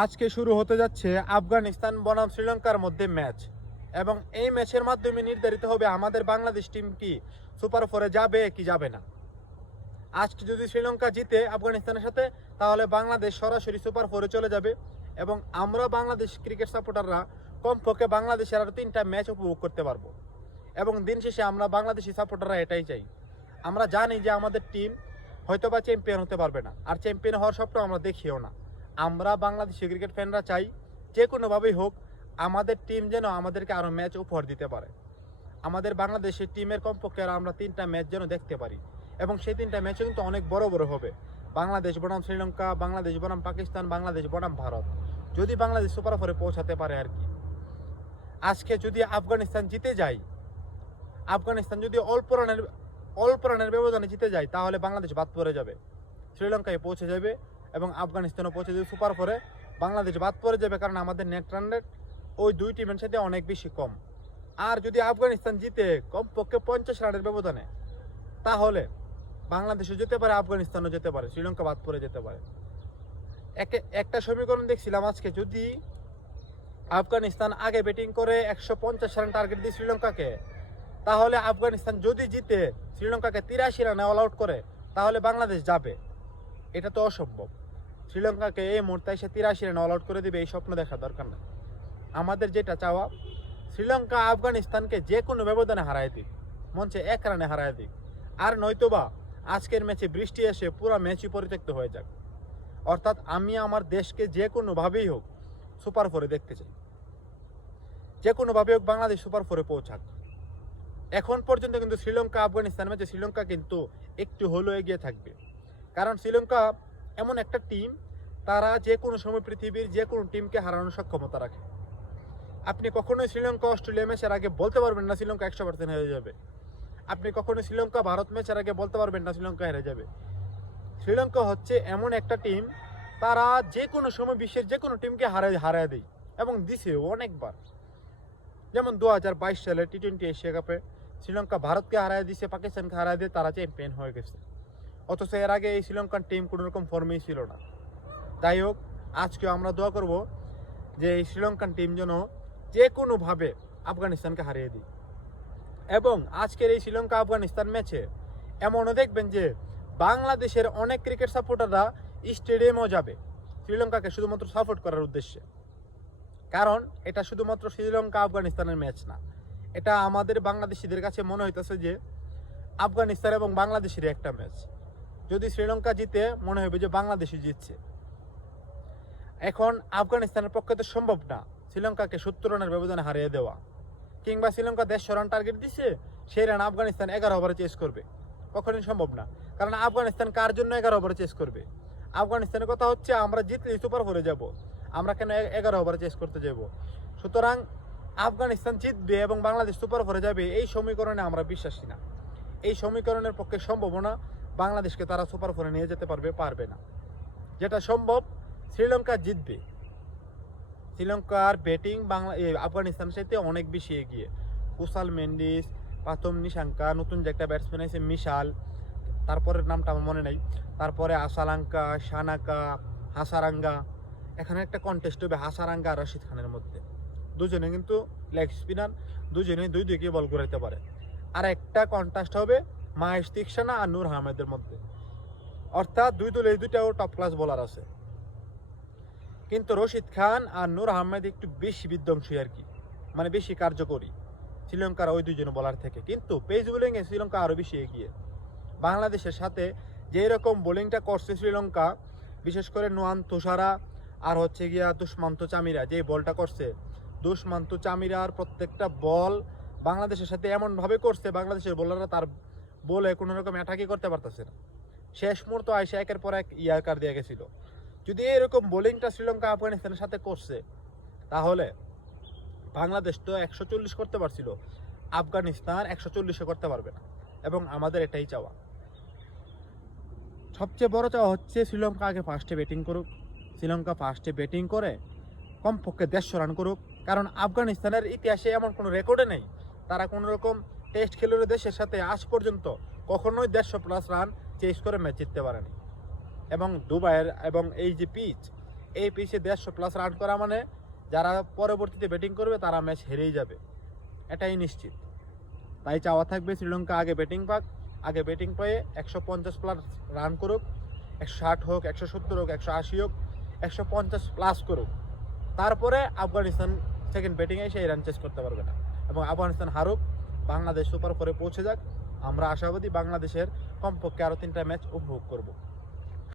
আজকে শুরু হতে যাচ্ছে আফগানিস্তান বনাম শ্রীলঙ্কার মধ্যে ম্যাচ। এবং এই ম্যাচের মাধ্যমে নির্ধারিত হবে আমাদের বাংলাদেশ টিম কি সুপার ফোরে যাবে কি যাবে না। আজকে যদি শ্রীলঙ্কা জিতে আফগানিস্তানের সাথে, তাহলে বাংলাদেশ সরাসরি সুপার ফোরে চলে যাবে এবং আমরা বাংলাদেশ ক্রিকেট সাপোর্টাররা কমপক্ষে বাংলাদেশের আরও তিনটা ম্যাচ উপভোগ করতে পারব। এবং দিন শেষে আমরা বাংলাদেশি সাপোর্টাররা এটাই চাই। আমরা জানি যে আমাদের টিম হয়তো বা চ্যাম্পিয়ন হতে পারবে না, আর চ্যাম্পিয়ন হওয়ার স্বপ্ন আমরা দেখিও না। আমরা বাংলাদেশি ক্রিকেট ফ্যানরা চাই, যে কোনোভাবেই হোক, আমাদের টিম যেন আমাদেরকে আরও ম্যাচ উপহার দিতে পারে। আমাদের বাংলাদেশের টিমের কমপক্ষে আমরা তিনটা ম্যাচ যেন দেখতে পারি। এবং সেই তিনটা ম্যাচও কিন্তু অনেক বড় বড় হবে। বাংলাদেশ বনাম শ্রীলঙ্কা, বাংলাদেশ বনাম পাকিস্তান, বাংলাদেশ বনাম ভারত। যদি বাংলাদেশ সুপার ফোরে পৌঁছাতে পারে আর কি। আজকে যদি আফগানিস্তান জিতে যায়, আফগানিস্তান যদি অল্প রানের অল্প রানের ব্যবধানে জিতে যায়, তাহলে বাংলাদেশ বাদ পড়ে যাবে। শ্রীলঙ্কায় পৌঁছে যাবে। এবং আফগানিস্তানও পৌঁছে যাবে সুপার ফোরে। বাংলাদেশ বাদ পড়ে যাবে কারণ আমাদের নেট রান রেট ওই দুই টিমের সাথে অনেক বেশি কম। আর যদি আফগানিস্তান জিতে কমপক্ষে পঞ্চাশ রানের ব্যবধানে, তাহলে বাংলাদেশও যেতে পারে, আফগানিস্তানও যেতে পারে, শ্রীলঙ্কা বাদ পড়ে যেতে পারে। একে, একটা সমীকরণ দেখছিলাম আজকে, যদি আফগানিস্তান আগে ব্যাটিং করে একশো পঞ্চাশ রান টার্গেট দিয়ে শ্রীলঙ্কাকে, তাহলে আফগানিস্তান যদি জিতে শ্রীলঙ্কাকে তিরাশি রানে অল আউট করে, তাহলে বাংলাদেশ যাবে। এটা তো অসম্ভব। শ্রীলঙ্কাকে এই মুহূর্তে এসে তিরাশি রানে অল আউট করে দিবে এই স্বপ্ন দেখা দরকার নেই। আমাদের যেটা চাওয়া, শ্রীলঙ্কা আফগানিস্তানকে যে কোনো ব্যবধানে হারায় দিক, মঞ্চে এক রানে হারায় দিক। আর নয়তোবা আজকের ম্যাচে বৃষ্টি এসে পুরো ম্যাচই পরিত্যক্ত হয়ে যাক। অর্থাৎ আমি আমার দেশকে যে কোনোভাবেই হোক সুপার ফোরে দেখতে চাই। যে কোনোভাবে হোক বাংলাদেশ সুপার ফোরে পৌঁছাক। এখন পর্যন্ত কিন্তু শ্রীলঙ্কা আফগানিস্তান ম্যাচে শ্রীলঙ্কা কিন্তু একটু হলেও এগিয়ে থাকবে। কারণ শ্রীলঙ্কা এমন একটা টিম তারা যে কোনো সময় পৃথিবীর যে কোনো টিমকে হারানোর সক্ষমতা রাখে। আপনি কখনোই শ্রীলঙ্কা, অস্ট্রেলিয়া ম্যাচের আগে বলতে পারবেন না শ্রীলঙ্কা একশো পার্সেন্ট হেরে যাবে। আপনি কখনোই শ্রীলঙ্কা, ভারত ম্যাচের আগে বলতে পারবেন না শ্রীলঙ্কা হেরে যাবে। শ্রীলঙ্কা হচ্ছে এমন একটা টিম তারা যে কোনো সময় বিশ্বের যে কোনো টিমকে হারায় হারায় দেয় এবং দিছে অনেকবার। যেমন দু হাজার বাইশ সালে টি টোয়েন্টি এশিয়া কাপে শ্রীলঙ্কা ভারতকে হারায় দিছে, পাকিস্তানকে হারায় দিয়ে তারা চ্যাম্পিয়ন হয়ে গেছে। অথচ এর আগে এই শ্রীলঙ্কান টিম কোনো রকম ফর্মেই ছিল না। যাই হোক আজকে আমরা দোয়া করব যে এই শ্রীলঙ্কান টিম যেন যে কোনোভাবে আফগানিস্তানকে হারিয়ে দিই। এবং আজকের এই শ্রীলঙ্কা আফগানিস্তান ম্যাচে এমনও দেখবেন যে বাংলাদেশের অনেক ক্রিকেট সাপোর্টাররা স্টেডিয়ামেও যাবে, শ্রীলঙ্কাকে শুধুমাত্র সাপোর্ট করার উদ্দেশ্যে। কারণ এটা শুধুমাত্র শ্রীলঙ্কা আফগানিস্তানের ম্যাচ না, এটা আমাদের বাংলাদেশিদের কাছে মনে হইতেছে যে আফগানিস্তান এবং বাংলাদেশের একটা ম্যাচ যদি শ্রীলঙ্কা জিতে, মনে হবে যে বাংলাদেশই জিতছে। এখন আফগানিস্তানের পক্ষে তো সম্ভব না শ্রীলঙ্কাকে সত্তর রানের ব্যবধানে হারিয়ে দেওয়া। কিংবা শ্রীলঙ্কা দেড়শো রান টার্গেট দিছে, সেই রান আফগানিস্তান এগারো ওভারে চেস করবে। কখনোই সম্ভব না। কারণ আফগানিস্তান কার জন্য এগারো ওভারে চেস করবে? আফগানিস্তানের কথা হচ্ছে, আমরা জিতলে সুপার ফোরে যাব। আমরা কেন এগারো ওভারে চেস করতে যাব? সুতরাং আফগানিস্তান জিতবে এবং বাংলাদেশ সুপার ফোরে যাবে, এই সমীকরণে আমরা বিশ্বাসী না। এই সমীকরণের পক্ষে সম্ভাবনা বাংলাদেশকে তারা সুপার ফোরে নিয়ে যেতে পারবে পারবে না। যেটা সম্ভব শ্রীলঙ্কা জিতবে। শ্রীলঙ্কার ব্যাটিং বাংলা এ, আফগানিস্তানের সাথে অনেক বেশি এগিয়ে। কুশাল মেন্ডিস প্রাথম নিশাঙ্কা নতুন যে একটা ব্যাটসম্যান আছে মিশাল তারপরের নামটা আমার মনে নেই। তারপরে আসালাঙ্কা শানাকা হাসারাঙ্গা এখানে একটা কন্টেস্ট হবে হাসারাঙ্গা আর রশিদ খানের মধ্যে। দুজনে কিন্তু লেগ স্পিনার দুজনে দুই দিকে বল ঘুরাইতে পারে। আর একটা কন্টেস্ট হবে মাহেশ তিকসানা আর নূর আহমেদের মধ্যে। অর্থাৎ দুই দলে এই দুইটাও টপ ক্লাস বোলার আছে। কিন্তু রশিদ খান আর নূর আহমেদ একটু বেশি বিধ্বংসী আর কি। মানে বেশি কার্যকরী শ্রীলঙ্কার ওই দুইজন বলার থেকে। কিন্তু পেস বোলিংয়ে শ্রীলঙ্কা আরও বেশি এগিয়ে। বাংলাদেশের সাথে যেই রকম বোলিংটা করছে শ্রীলঙ্কা, বিশেষ করে নোয়ান তুষারা আর হচ্ছে গিয়া দুষ্মান্ত চামিরা, যে বলটা করছে, দুষ্মান্ত চামিরার প্রত্যেকটা বল বাংলাদেশের সাথে এমনভাবে করছে, বাংলাদেশের বোলাররা তার বলে কোনো রকম অ্যাটাকই করতে পারতেছে না। শেষ মুহূর্ত আইসে একের পর এক ইয়ারকার দিয়ে গেছিল। যদি এরকম বোলিংটা শ্রীলঙ্কা, আফগানিস্তানের সাথে করছে, তাহলে বাংলাদেশ তো একশো চল্লিশ করতে পারছিল। আফগানিস্তান একশো চল্লিশে করতে পারবে না। এবং আমাদের এটাই চাওয়া। সবচেয়ে বড় চাওয়া হচ্ছে শ্রীলঙ্কা আগে ফার্স্টে ব্যাটিং করুক। শ্রীলঙ্কা ফার্স্টে ব্যাটিং করে, কমপক্ষে দেড়শো রান করুক। কারণ আফগানিস্তানের ইতিহাসে এমন কোনো রেকর্ডে নেই। তারা কোনো রকম টেস্ট খেলুড়ে দেশের সাথে আজ পর্যন্ত কখনোই দেড়শো প্লাস রান চেস করে ম্যাচ জিততে পারেনি। এবং দুবাইয়ের এবং এই যে পিচ এই পিচে দেড়শো প্লাস রান করা মানে যারা পরবর্তীতে ব্যাটিং করবে তারা ম্যাচ হেরেই যাবে। এটাই নিশ্চিত। তাই চাওয়া থাকবে শ্রীলঙ্কা আগে ব্যাটিং পাক, আগে ব্যাটিং পেয়ে একশো পঞ্চাশ প্লাস রান করুক, একশো ষাট হোক, একশো সত্তর হোক, একশো আশি হোক, একশো পঞ্চাশ প্লাস করুক। তারপরে আফগানিস্তান সেকেন্ড ব্যাটিংয়ে সেই রান চেস করতে পারবে না। এবং আফগানিস্তান হারুক বাংলাদেশ সুপার ফোরে পৌঁছে যাক। আমরা আশাবাদী বাংলাদেশের কমপক্ষে আরও তিনটা ম্যাচ উপভোগ করব।